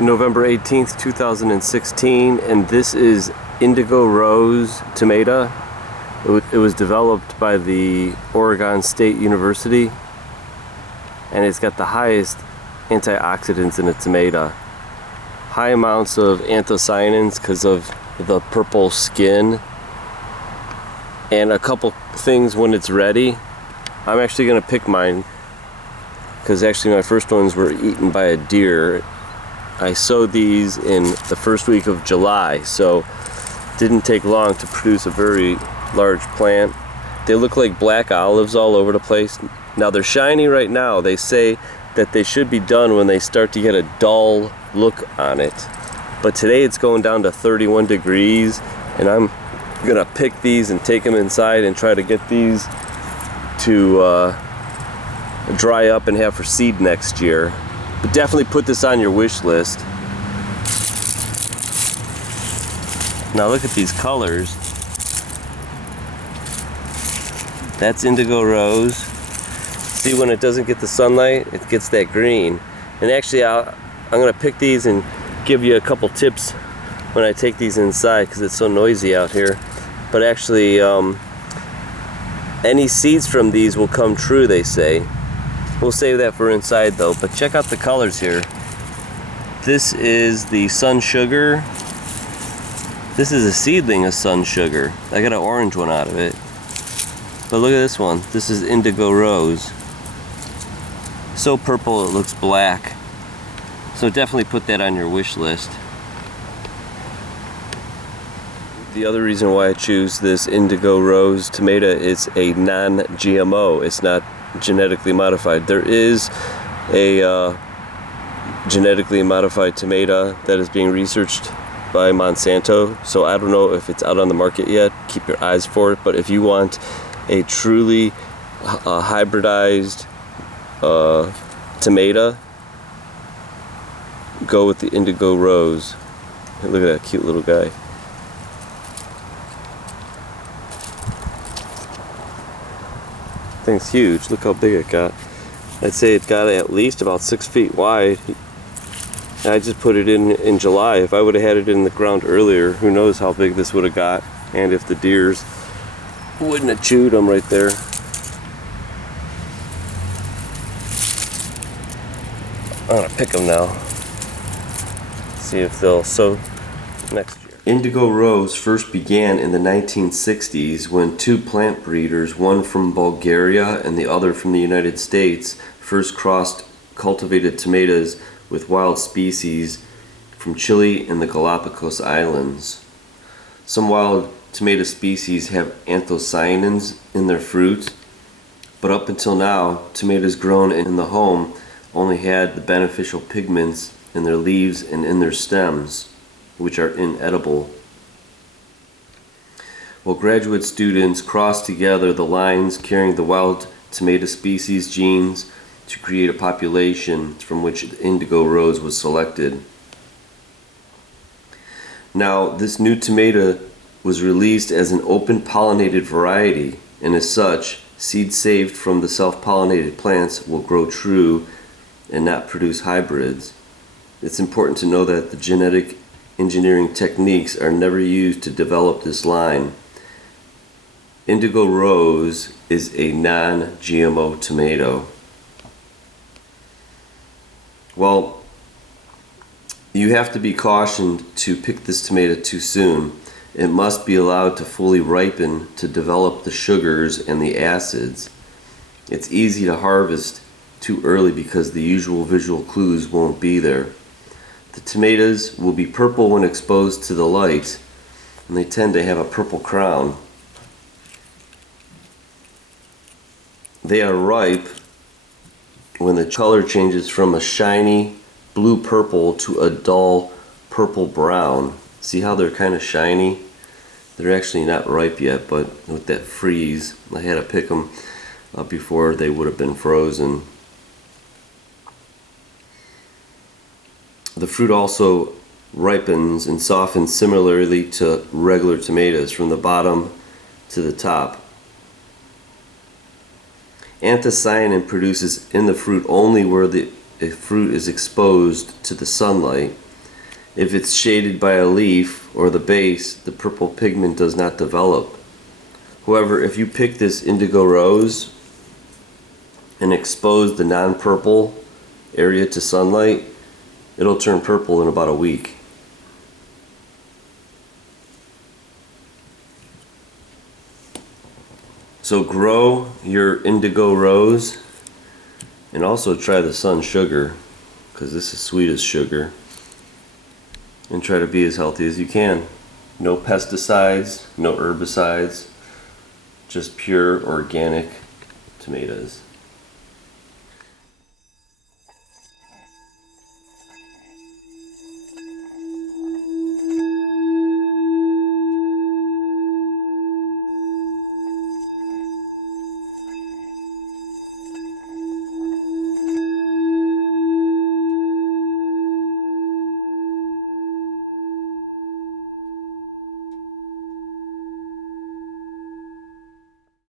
November 18th, 2016, and this is Indigo Rose tomato. It was developed by the Oregon State University, and it's got the highest antioxidants in a tomato. High amounts of anthocyanins because of the purple skin, and a couple things when it's ready. I'm actually going to pick mine because actually my first ones were eaten by a deer. I sowed these in the first week of July, so it didn't take long to produce a very large plant. They look like black olives all over the place. Now they're shiny right now. They say that they should be done when they start to get a dull look on it. But today it's going down to 31 degrees, and I'm gonna pick these and take them inside and try to get these to dry up and have for seed next year. But definitely put this on your wish list. Now look at these colors. That's Indigo Rose. See, when it doesn't get the sunlight, it gets that green. And actually I'm gonna pick these and give you a couple tips when I take these inside because it's so noisy out here. But actually any seeds from these will come true, they say. We'll save that for inside though, but check out the colors here. This is the Sun Sugar. This is a seedling of Sun Sugar. I got an orange one out of it. But look at this one. This is Indigo Rose. So purple it looks black. So definitely put that on your wish list. The other reason why I choose this Indigo Rose tomato is a non-GMO. It's not genetically modified. There is a genetically modified tomato that is being researched by Monsanto, so I don't know if it's out on the market yet. Keep your eyes for it. But if you want a truly hybridized tomato, go with the Indigo Rose. Hey, look at that cute little guy. Thing's huge. Look how big it got. I'd say it got at least about 6 feet wide. I just put it in July. If I would have had it in the ground earlier, who knows how big this would have got, and if the deers wouldn't have chewed them right there. I'm gonna pick them now. See if they'll sow next year. Indigo Rose first began in the 1960s when two plant breeders, one from Bulgaria and the other from the United States, first crossed cultivated tomatoes with wild species from Chile and the Galapagos Islands. Some wild tomato species have anthocyanins in their fruit, but up until now, tomatoes grown in the home only had the beneficial pigments in their leaves and in their stems, which are inedible. Well, graduate students crossed together the lines carrying the wild tomato species genes to create a population from which the Indigo Rose was selected. Now, this new tomato was released as an open pollinated variety, and as such, seeds saved from the self-pollinated plants will grow true and not produce hybrids. It's important to know that the genetic engineering techniques are never used to develop this line. Indigo Rose is a non-GMO tomato. Well, you have to be cautioned to pick this tomato too soon. It must be allowed to fully ripen to develop the sugars and the acids. It's easy to harvest too early because the usual visual clues won't be there. The tomatoes will be purple when exposed to the light, and they tend to have a purple crown. They are ripe when the color changes from a shiny blue-purple to a dull purple-brown. See how they're kind of shiny? They're actually not ripe yet, but with that freeze, I had to pick them before they would have been frozen. The fruit also ripens and softens similarly to regular tomatoes from the bottom to the top. Anthocyanin produces in the fruit only where the fruit is exposed to the sunlight, If it's shaded by a leaf or the base, the purple pigment does not develop. However, if you pick this Indigo Rose and expose the non-purple area to sunlight, it'll turn purple in about a week. So grow your Indigo Rose and also try the Sun Sugar, because this is sweet as sugar. And try to be as healthy as you can. No pesticides, no herbicides, just pure organic tomatoes.